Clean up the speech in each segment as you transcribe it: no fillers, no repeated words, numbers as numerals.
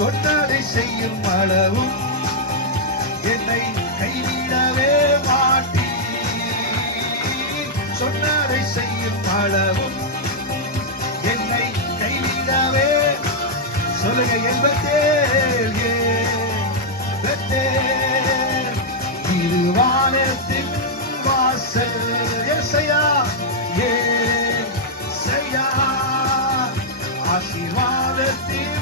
சொன்னதை செய்யும் அளவும் என்னை கைவிடவே மாட்டீர். சொன்னதை செய்யும் அளவும் என்னை கைவிடவே சொல்லுங்க என்பதேல் இது வானத்தின் வாசல் ஏசையா ஏசையா ஆசீர்வாதத்தின்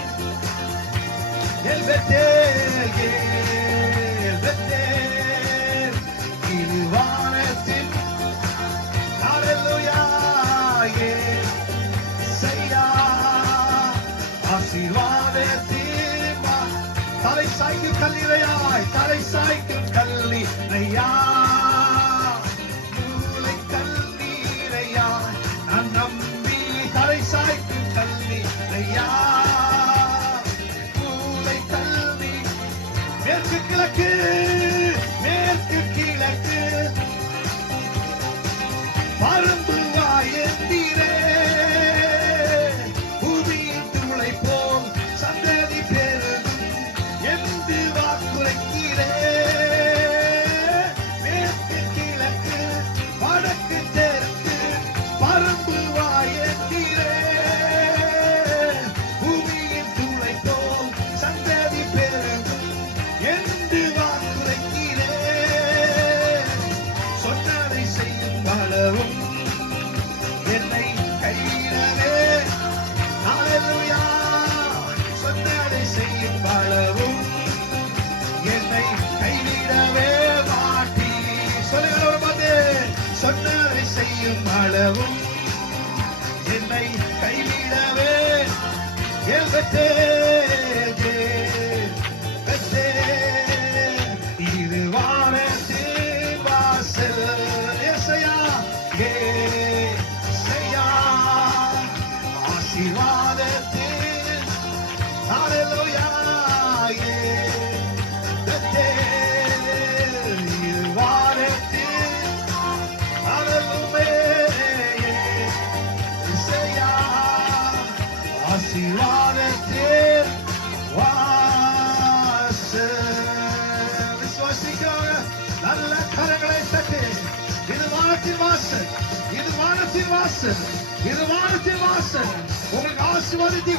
இது வானத்தின் ஹல்லேலூயா ஏசையா ஆசீர்வாதத்தின் தலை சாய்க்கும் கல்லிரையாய் தலை சாய்க்கும் கல்லிரையா மூளை கல்லீரையாய் நான் நம்பி தலை சாய்க்கும் கல்லிரையா மூளை கல்லி மேற்கு கிழக்கு மேற்கு கிழக்கு பரும்பு வாயந்தீரே பூமியின் துளை போல் சந்ததி பெருகும் என்று வாக்குரைக்கிறே. மேற்கு கிழக்கு வடக்கு தெற்கு பரும்பு வாயந்தீரே பூமியின் துளை போல் சந்ததி பெருகும் என்று வாக்குரைக்கிறே. சொன்னதை செய்யும் அளவும் என்னை கைவிடவே ஹல்லேலூயா சொன்னதை செய்யும் அளவும் என்னை கைவிடவே மாட்டீர். சொல்லுங்களோட பார்த்து சொன்னதை செய்யும் அளவும் என்னை கைவிடவே இது வானத்தின் வாசல் ஏசையா ஏசையா ஆசீர்வாதத்தின் ஹல்லேலூயா இது வானத்தின் ஹல்லேலூயா ஏசையா ஆசீர்வாதத்தின் வாசல். விசுவாசிக்கிறவங்க நல்ல கரங்களை தட்டி இது வானத்தின் வாசல் இது வானத்தின் வாசல் இது வானத்தின் வாசல் உங்களுக்கு ஆசீர்வாதத்தை